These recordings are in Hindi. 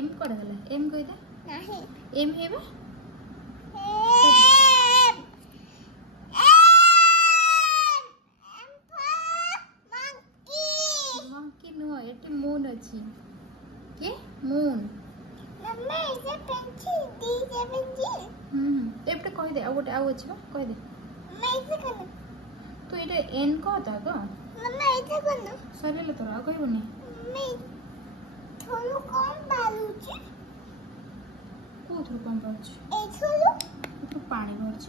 एम कर गला एम कह दे नहीं एम हेबे मंकी नो एटी मून अछि के मून मम्मा इसे पेंसिल दी जे पेंसिल एपटे कह दे आ गोटे आ अछि बा कह दे मैं इसे करना तो एटा एन कहता ग मम्मा इसे करना सरेले तोरा कहबोनी मैं थोड़ा कम बालू छे कोथुर कम पड़छ ए थोड़ा तो पानी भरछ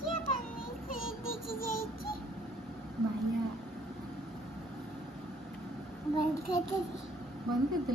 क्या पानी खरीद के जाई छी माया बंद कर दे बंद कर दे